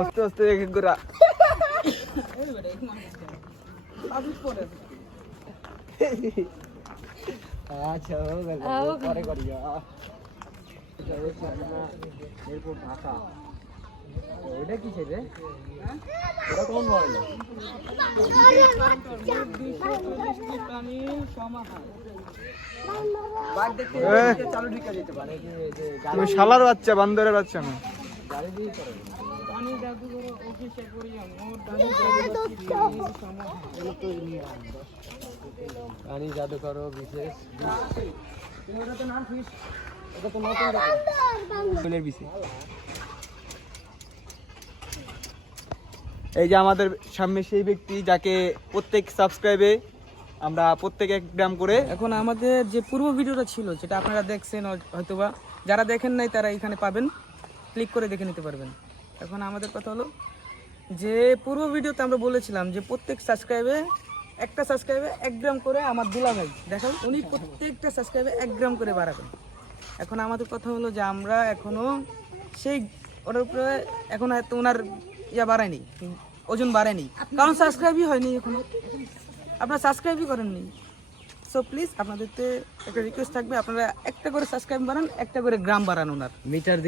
আস্তে আস্তে এক এক করে আচ্ছা পরে করিয়া এরপর ঢাকা ওইটা কি রে ওটা কোন মডেল তুমি শালার বাচ্চা বান্দরের বাচ্চা না পানি জাদুকর বিশেষ এই যে আমাদের সামনে সেই ব্যক্তি যাকে প্রত্যেক সাবস্ক্রাইবে আমরা প্রত্যেক 1 গ্রাম করে। এখন আমাদের যে পূর্ব ভিডিওটা ছিল যেটা আপনারা দেখছেন হয়তোবা, যারা দেখেন নাই তারা এখানে পাবেন, ক্লিক করে দেখে নিতে পারবেন। এখন আমাদের কথা হলো যে পূর্ব ভিডিওতে আমরা বলেছিলাম যে প্রত্যেক সাবস্ক্রাইবে 1 গ্রাম করে আমার দুলা ভাই দেখেন উনি প্রত্যেকটা সাবস্ক্রাইবে 1 গ্রাম করে বাড়াবেন। এখন আমাদের কথা হলো যে আমরা এখনো সেই ওটার উপরে এখন হয়তো ওনার বাড়ায়নি, ওজন বাড়ায়নি, কারণ সাবস্ক্রাইবই হয়নি, এখনো আপনারা সাবস্ক্রাইবই করেননি। সো প্লিজ আপনাদেরতে একটা রিকোয়েস্ট থাকবে, আপনারা 1টা করে সাবস্ক্রাইব বাড়ান, 1টা করে গ্রাম বাড়ান। ওনার মিটার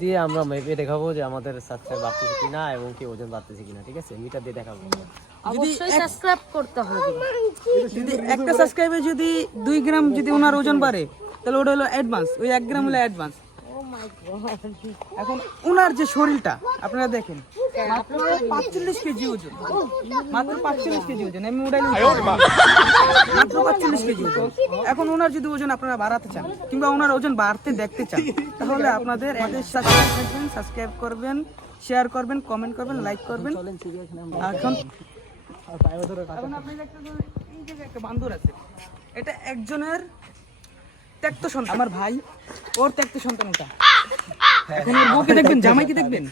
দিয়ে আমরা মেপে দেখাবো যে আমাদের সাবস্ক্রাইব বাড়তেছে কিনা এবং কি ওজন বাড়তেছে কিনা, ঠিক আছে? মিটার দিয়ে দেখাবো। অবশ্যই সাবস্ক্রাইব করতে হবে। যদি একটা সাবস্ক্রাইবে যদি 2 গ্রাম যদি ওনার ওজন বাড়ে তাহলে ওটা হলো অ্যাডভান্স, ওই 1 গ্রাম হলো অ্যাডভান্স। এখন ওনার যে শরীরটা আপনারা দেখেন, মাত্র 45 কেজি ওজন, মাত্র 45 কেজি ওজন, আমি উড়াই মাত্র 45 কেজি ওজন। এখন ওনার যদি ওজন আপনারা বাড়াতে চান কিংবা ওনার ওজন বাড়তে দেখতে চান তাহলে আপনাদের সাবস্ক্রাইব করবেন, শেয়ার করবেন, কমেন্ট করবেন, লাইক করবেন। এখন আপনি একটা বান্দর আছে, এটা একজনের ত্যক্ত সন্তান, আমার ভাই ওর ত্যক্ত সন্তান। ওটা এখন ওর বউকে দেখবেন, জামাইকে দেখবেন,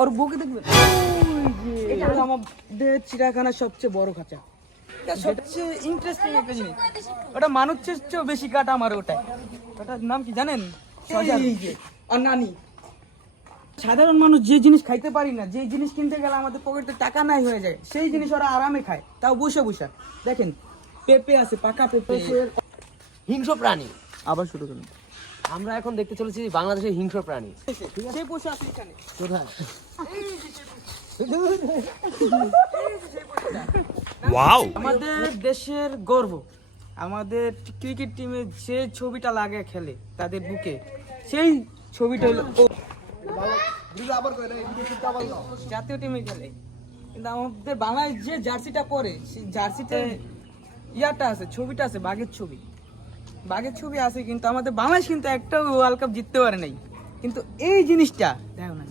ওর বউকে দেখবেন। এটা হলো আমাদের চিড়িয়াখানার সবচেয়ে বড় খাঁচা, সবচেয়ে ইন্টারেস্টিং একটা জিনিস। ওটা মানুষের চেয়েও বেশি কাটা আমার ওটার নাম কি জানেন? আর নানি। সাধারণ মানুষ যে জিনিস খাইতে পারি না, যে জিনিস কিনতে গেলে আমাদের পকেটে টাকা নাই হয়ে যায়, সেই জিনিস ওরা আরামে খায়, তাও বসে বসে। দেখেন পেঁপে আছে, পাকা পেঁপে। হিংস্র প্রাণী আবার শুরু করুন। আমরা এখন দেখতে চলেছি বাংলাদেশের হিংস্র প্রাণী। সেই পশু আছে এখানে কোথায়? ওয়াও! আমাদের দেশের গর্ব, আমাদের ক্রিকেট টিমে যে ছবিটা লাগে খেলে তাদের বুকে, সেই ছবিটা হলো জাতীয় টিমে খেলে। কিন্তু আমাদের বাংলাদেশ যে জার্সিটা পরে, সেই জার্সিতে ইয়াটা আছে, ছবিটা আছে, বাঘের ছবি আছে, কিন্তু আমাদের বাংলাদেশ কিন্তু একটাও ওয়ার্ল্ড কাপ জিততে পারে নাই। কিন্তু এই জিনিসটা দেখো না,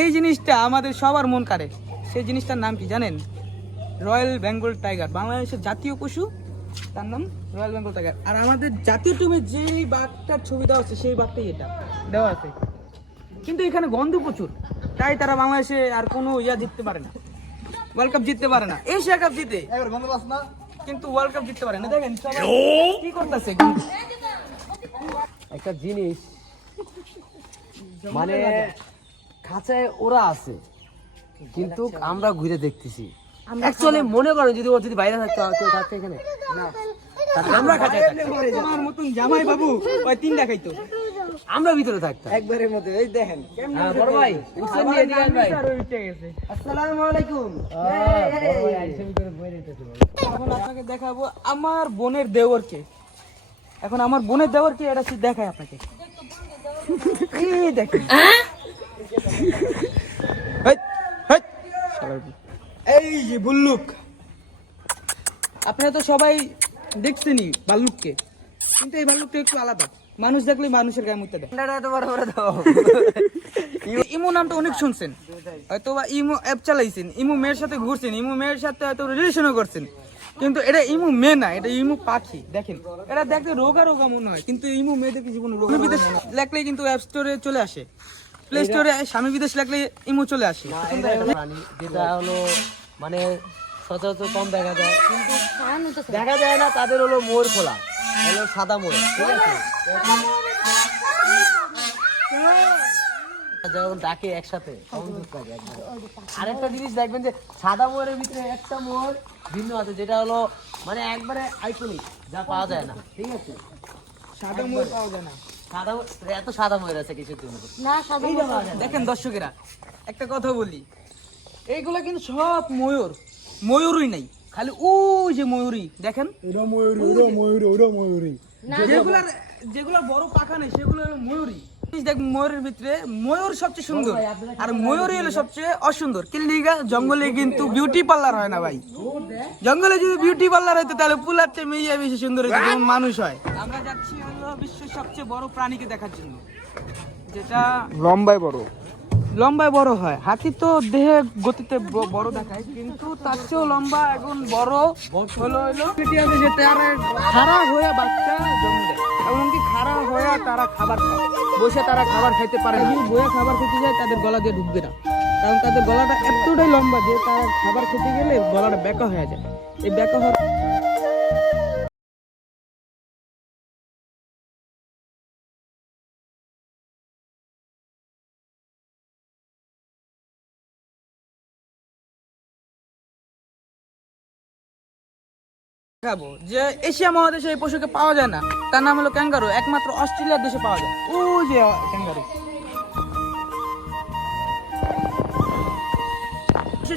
এই জিনিসটা আমাদের সবার মন কাড়ে। সেই জিনিসটার নাম কি জানেন? Royal Bengal tiger. বাংলাদেশের জাতীয় পশু, তার নাম রয়্যাল বেঙ্গল টাইগার। আর আমাদের জাতীয় টিমে যেই বাঘটার ছবি দেওয়া আছে সেই বাঘটাই এটা দেওয়া আছে। কিন্তু এখানে গন্ধ প্রচুর, তাই তারা বাংলাদেশে আর কোনো জিততে পারে না, ওয়ার্ল্ড কাপ জিততে পারে না। এশিয়া কাপ জিতে কিন্তু ওয়ার্ল্ড কাপ জিততে পারে না। দেখেন কি করতেছে। একটা জিনিস মানে খাঁচায় ওরা আছে কিন্তু আমরা ঘুরে দেখতেছি। অ্যাকচুয়ালি মনে করেন যদি ওর যদি বাইরে থাকতো, কেউ থাকতো এখানে না, আমরা খাঁচায় থাকতাম। তোমার মতন জামাই বাবু ওই 3টা খাইতো, আমরা ভিতরে থাকতাম একবারের মধ্যে। এই দেখেন বড় ভাই, আসসালামু আলাইকুম। এখন আপনাকে দেখাবো আমার বোনের দেওরকে। এখন আমার বোনের দেওরকে এটা দেখায় আপনাকে। এই দেখেন, এই যে ভল্লুক, আপনারা তো সবাই দেখছেনই ভাল্লুককে, কিন্তু এই ভাল্লুকটা একটু আলাদা। মানুষ দেখলে মানুষের গায়ে মুতে দেয়। ইমো নামটা অনেক শুনছেন হয়তো, বা ইমো অ্যাপ চালাইছেন, ইমো মেয়ের সাথে ঘুরছেন, ইমো মেয়ের সাথে হয়তো রিলেশনও করছেন, কিন্তু এটা ইমো মেয়ে না, এটা ইমো পাখি। দেখেন এটা দেখতে রোগা রোগা মনে হয়, কিন্তু ইমো মেয়েদের জীবনে রোগা লেখলেই কিন্তু অ্যাপ স্টোরে চলে আসে। প্লে স্টোরে স্বামী বিদেশ লাগলে ইমো চলে আসে। এটা একটা প্রাণী যেটা হলো মানে সচরাচর কম দেখা যায়, কিন্তু দেখা যায় না, তাদের হলো মোর খোলা, হলো সাদা মোর, ঠিক আছে? যখন ডাকে একসাথে তখন দুধ পাবে একবারে। আরেকটা জিনিস দেখবেন যে সাদা মোয়ের ভিতরে একটা মোর ভিন্ন আছে, যেটা হলো মানে একবারে আইকনিক, যা পাওয়া যায় না, ঠিক আছে? সাদা ময়ূর পাওয়া যায় না। সাদা এত সাদা ময়ূর আছে কিসের জন্য? না সাদা দেখেন দর্শকেরা, একটা কথা বলি, এইগুলা কিন্তু সব ময়ূর, ময়ূরই নাই, খালি ও যে ময়ূরী দেখেন, যেগুলা বড় পাখা নেই সেগুলো হলো ময়ূরী। দেখ ময়ূরের ভিতরে ময়ূর সবচেয়ে সুন্দর, আর ময়ূরই হলো সবচেয়ে অসুন্দর। কিল্লিগা জঙ্গলে কিন্তু বিউটি পার্লার হয় না ভাই, জঙ্গলে যদি বিউটি পার্লার হইতো তাহলে পুলার চেয়ে মেয়ে বেশি সুন্দর হইতো, যেমন মানুষ হয়। আমরা যাচ্ছি হলো বিশ্বের সবচেয়ে বড় প্রাণীকে দেখার জন্য, যেটা লম্বায় বড়। লম্বায় বড় হয়। হাতি তো দেহে গতিতে বড় দেখায়, কিন্তু তার চেয়েও লম্বা এখন বড় হলো যে তারা খাড়া হয়ে বাচ্চা জন্ম দেয়, এমনকি খাড়া হয়ে তারা খাবার খায়, বসে তারা খাবার খাইতে পারে না। বয়ে খাবার খেতে যায় তাদের গলা দিয়ে ঢুকবে না, কারণ তাদের গলাটা এতটাই লম্বা যে তারা খাবার খেতে গেলে গলাটা বেঁকা হয়ে যায়। এই বেঁকা হওয়ার দেখাবো যে এশিয়া মহাদেশে এই পশুকে পাওয়া যায় না, তার নাম হলো ক্যাঙ্গারু, একমাত্র অস্ট্রেলিয়ার দেশে পাওয়া যায়। ও যে ক্যাঙ্গারু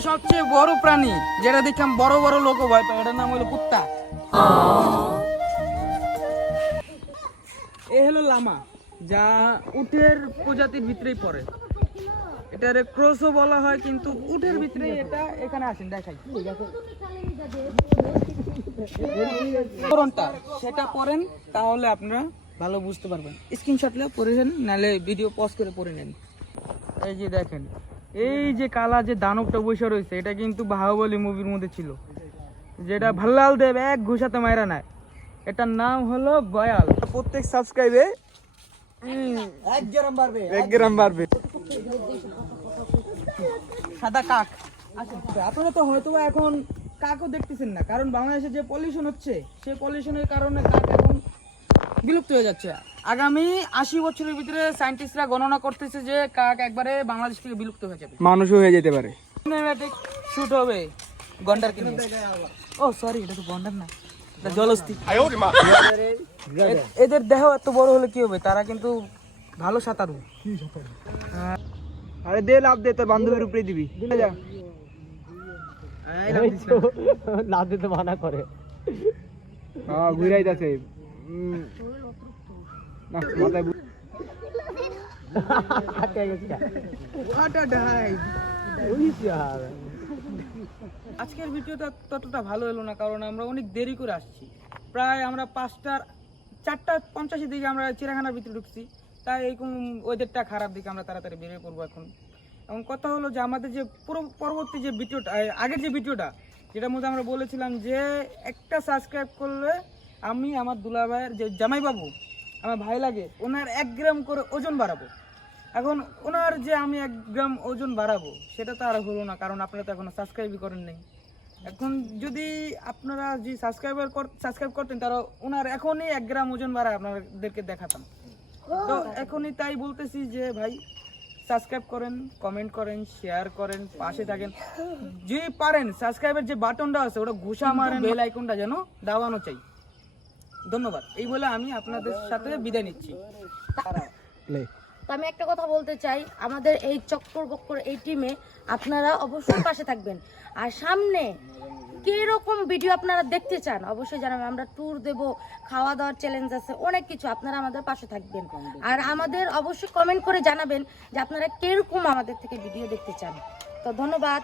সবচেয়ে বড় প্রাণী, যেটা দেখলাম বড় বড় লোক ভয় পায়, এটার নাম হলো কুত্তা। এ হলো লামা, যা উটের প্রজাতির ভিতরেই পড়ে, এটার ক্রসও বলা হয়, কিন্তু উটের ভিতরে এটা এখানে আসেন দেখাই। সেটা পড়েন তাহলে আপনারা ভালো বুঝতে পারবেন, স্ক্রিনশট নিয়ে পড়ে নেন, নাহলে ভিডিও পজ করে পড়ে নেন। এই যে দেখেন, এই যে কালা যে দানবটা বসে রয়েছে, এটা কিন্তু বাহুবলী মুভির মধ্যে ছিল, যেটা ভাল্লাল দেব এক ঘুষাতে মাইরা নেয়, এটার নাম হলো গয়াল। প্রত্যেক সাবস্ক্রাইবে 1 গ্রাম বাড়বে। 1 গ্রাম বাড়বে। সাদা কাক। আচ্ছা, আপনারা তো হয়তো এখন কাকও দেখতেছেন না, কারণ বাংলাদেশে যে পলিউশন হচ্ছে, সেই পলিউশনের কারণে কাক এখন বিলুপ্ত হয়ে যাচ্ছে। আগামী 80 বছরের ভিতরে সায়েন্টিস্টরা গণনা করতেছে যে কাক একবারে বাংলাদেশ থেকে বিলুপ্ত হয়ে যাবে, মানুষও হয়ে যেতে পারে। সিনেম্যাটিক শুট হবে গন্ডার কিনে। ও সরি, এটা তো গন্ডার না, এটা জলস্থি। এদের দেহ এত বড় হলে কি হবে, তারা কিন্তু ভালো সাঁতারু। আরে দে লাভ দে, তোর বান্ধবীর উপরে দিবি। যা লাভ দিতে মানা করে। হ্যাঁ ঘুরাই যাচ্ছে না মাথায়। আজকের ভিডিওটা ততটা ভালো হলো না, কারণ আমরা অনেক দেরি করে আসছি। প্রায় আমরা 4:50 দিকে আমরা চিড়িয়াখানার ভিতরে ঢুকছি, তাই এরকম ওয়েদারটা খারাপ দিকে আমরা তাড়াতাড়ি বেরিয়ে পড়বো এখন। এবং কথা হলো যে আমাদের যে পরবর্তী যে ভিডিওটা, আগের যে ভিডিওটা, যেটার মধ্যে আমরা বলেছিলাম যে একটা সাবস্ক্রাইব করলে আমি আমার দুলাভাইয়ের যে জামাইবাবু আমার ভাই লাগে, ওনার 1 গ্রাম করে ওজন বাড়াবো। এখন ওনার যে আমি 1 গ্রাম ওজন বাড়াবো, সেটা তো আর হলো না, কারণ আপনারা তো এখনো সাবস্ক্রাইবই করেন নাই। এখন যদি আপনারা যে সাবস্ক্রাইব করতেন, তারা ওনার এখনই 1 গ্রাম ওজন বাড়ায় আপনাদেরকে দেখাতাম। তো এখনই তাই বলতেছি যে ভাই সাবস্ক্রাইব করেন, কমেন্ট করেন, শেয়ার করেন, পাশে থাকেন, যদি পারেন সাবস্ক্রাইবের যে বাটনটা আছে ওটা ঘুষা মারেন, বেল আইকনটা যেন দাবানো চাই। ধন্যবাদ, এই বলে আমি আপনাদের সাথে বিদায় নিচ্ছি। তো আমি একটা কথা বলতে চাই, আমাদের এই চক্কর বক্কর এই টিমে আপনারা অবশ্যই পাশে থাকবেন, আর সামনে কিরকম ভিডিও আপনারা দেখতে চান অবশ্যই জানাবেন। আমরা ট্যুর দেব, খাওয়া দাওয়ার চ্যালেঞ্জ আছে, অনেক কিছু, আপনারা আমাদের পাশে থাকবেন। আর আমাদের অবশ্যই কমেন্ট করে জানাবেন যে আপনারা কিরকম আমাদের থেকে ভিডিও দেখতে চান। তো ধন্যবাদ।